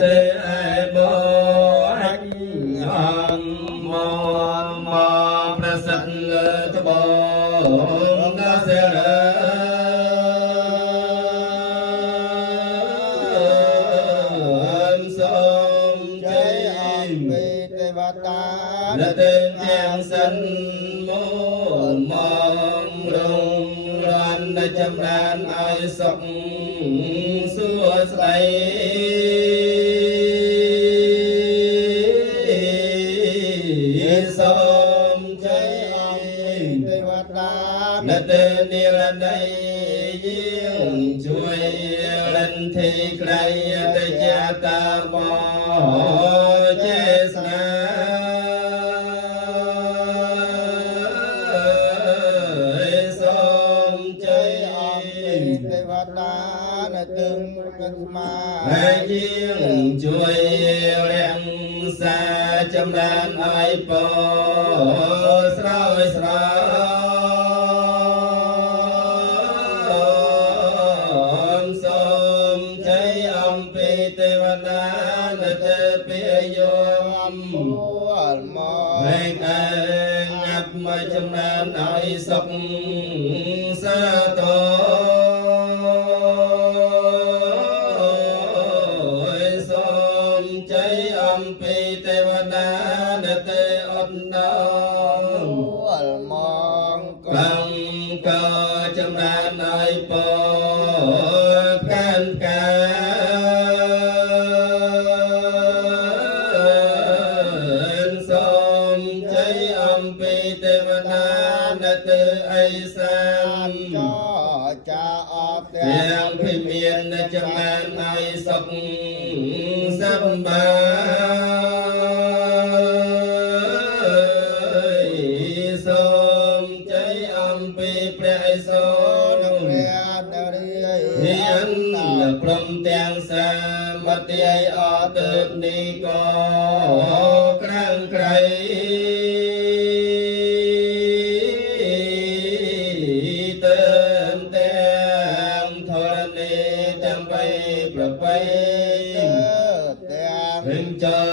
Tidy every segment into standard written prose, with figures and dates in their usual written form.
tê ai bó anh hằng mò prasad lơ bó đa se là tên giang sanh mô mong rung loan đã chăm đàn ai sọc xua say xóm cháy là tên đi là đây giếng chuối lần thì cây tây cha ta mò chế xa hai chiếng chuối đen xa chấm đàn ai po soi xóm cháy ông pi tê văn đá tê pi yom hai ngập mà chấm đàn ai sọc xa to chấm đàn ai po can ca xóm cháy âm pi tê văn đa tê ai san cho cha ọp đèn phi miên chấm đàn ai sọc sắp ba tiếng xa mất ai ở tự ni có krang krai tên tiếng thọ ni chẳng bay bậc bay hình chờ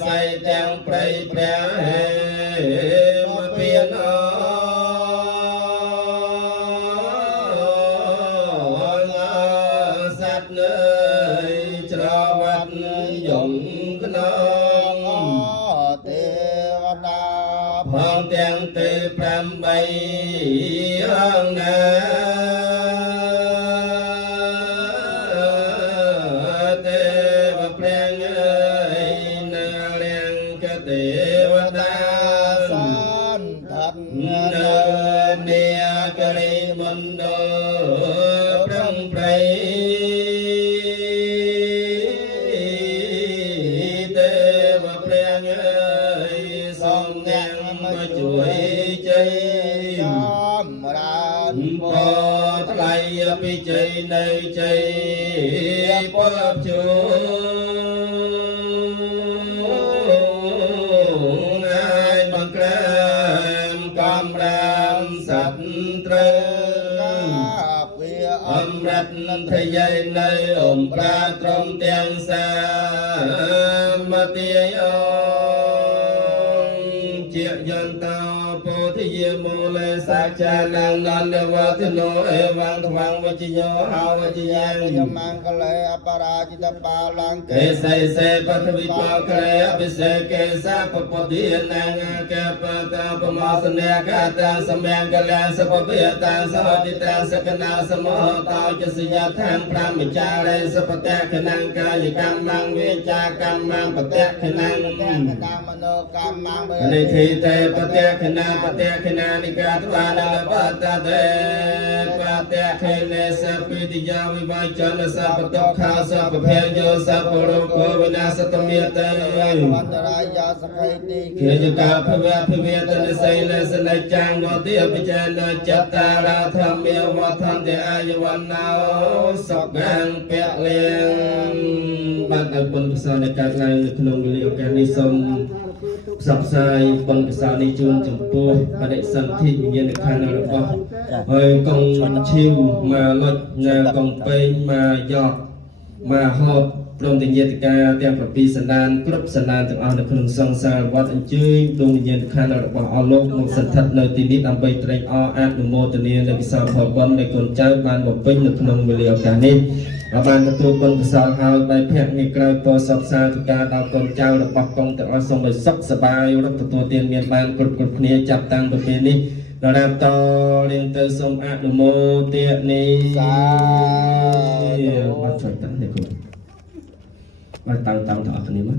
say tiếng pray prayer mà phiền phong tiếng từ pram bay hang na te va prang ai na leng ka te va ta san thân na nia ka ri mun do prang pray te va prang ai song chuối cháy bò thay pi cháy nơi cháy bóp chú ai bằng cam cam ram sạch trơn âm rạch thế giới nơi ổn ra trong tiếng xa mà tiếng dân tao po thi ye mô lê sa cha năng non đê vơ thi nô e vang thang vơ chi nhô hao vơ chi yang mang ka lê apara chi ta pa lang kê say se pa thi pa kê api se kê sa pa po thi nang kê pa ta pa ma sa ne ka ta sa mang ka la sa pa pi ta sa di ta sa ka na sa mo tao cha si ya than pram mi cha lê sa pa ta ka nang ka yi kam mang vi cha kam mang pa ta ka nang ka ma no kam mang thi te patek khina ni ka twa na pata te patek khine sa pitiya vi vai chan sa patok kha sa phe yo sa poro ko vina sa tamya te vantaraya sa khaiti ke ka phve tan sai na sa na chang go ti apicana chattara thamya wa than te ayawanao sok gang pe leng ban al pun sa na ka langក្នុងវេលាឱកាសនេះសូមផ្សព្វផ្សាយបុណ្យកុសលនេះជូនចំពោះបដិសន្ធិវិញ្ញាណក្ខន្ធរបស់ហើយកងឈីវមកលុចនៅកងពេញមកយកមកហូប ព្រមទាំងញាតិការទាំង7សណ្ដានគ្រប់សណ្ដានទាំងអស់នៅក្នុងសង្សារវត្តអញ្ជើញដួងវិញ្ញាណខណ្ឌរបស់អស់លោកមកស្ថិតនៅទីនេះដើម្បីត្រេកអរអនុមោទនានៅកុសលផលបុណ្យដែលកូនចៅបានបំពេញនៅក្នុងវេលាឱកាសនេះបានទទួលបុណ្យកុសលហើយបែបភ័ក្រនេះក្រោយតសពសាធិការដល់កូនចៅរបស់កងទាំងអស់សូមឲ្យសុខសប្បាយរកទទួលទានមានបានគ្រប់គ្នាចាប់តាំងពីពេលនេះដល់តាមតរៀងទៅសូមអនុមោទនាសាបាត់ចុចតាំងនេះគូបាត់តាំងដល់អស់គ្នាមក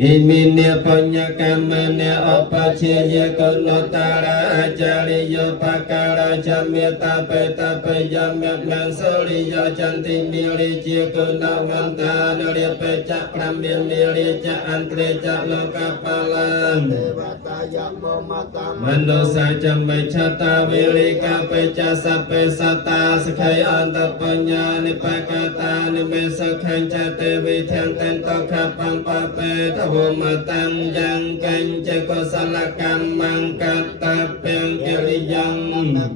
អ៊ីមីនេបញ្ញកម្មនេអបជាយកណតារាចារិយោបការចមេតាបេតបេយមមងសូរិយោចន្តិមីរិជាគុណវន្តានរិបេចប្រមានមីរិចអន្តរចលោកបលានទេវតាយមមតាមណ្ដោសាចមេឆតាវិរិកបេចសពេសតាសខៃអន្តបញ្ញានិបកតានិមេសខញ្ចទេវិធានតន្តខបង្បបេតវមតាំងយ៉ាងកញ្ចកុសលកម្មង្កតពេងកិរិយ៉ាង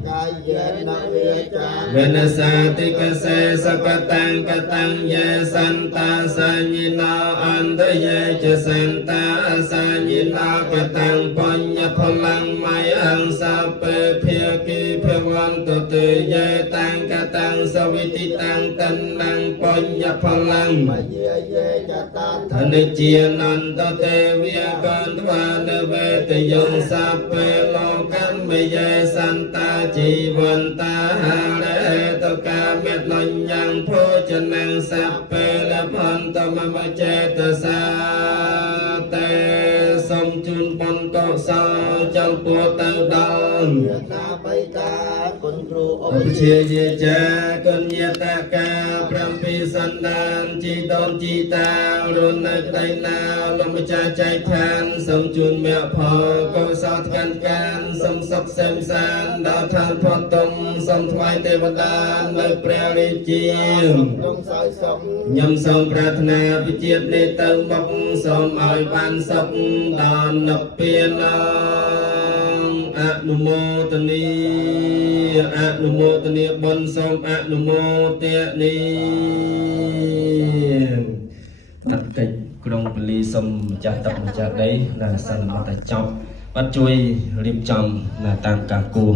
កាយេនវិចាវេនសាតិកសេសកតាំងកតាំងយេសន្តាសញ្ញនោអន្តយេចសន្តាសញ្ញនោកតាំងបញ្ញផលังមយអង្សាពេភាគីភវន្តទេយេតាំងកតាំងសវិតិតាំងតណ្ណបញ្ញផលังមយេយេចតាធនិជានន្តទេវិកន្តវានវេតយងសាពេលោកកម្មយេសន្តាជីវន្តាហារេតកាមេតលញ្ញងភោចនំសាពេលភន្តមមចេតសាតេសូមជូនបន្តសោចៅពួតទៅដល់តាបៃតាគុណគ្រូឧបជាយាចាគុណយតកា7សន្តានជីដូនជីតារុននៅដៃណាលោកម្ចាស់ចែកឋានសូមជូនមគ្គផលកុសលកាន់កានសូមសុខសេមសានដល់ឋានផុតទុំសូមថ្វាយទេវតានៅព្រះរាជាសូមសោយសុខខ្ញុំសូមប្រាថ្នាវិជាតិនេះទៅមុខសូមឲ្យបានសុខដល់និព្វានអនុមោទនីអនុមោទនីបុណ្យសូមអនុមោទនីបាត់កិច្ចក្រុងពលីសូមម្ចាស់ទឹកម្ចាស់ដីនៅសន្មតចប់បាត់ជួយរៀបចំនៅតាមការគួរ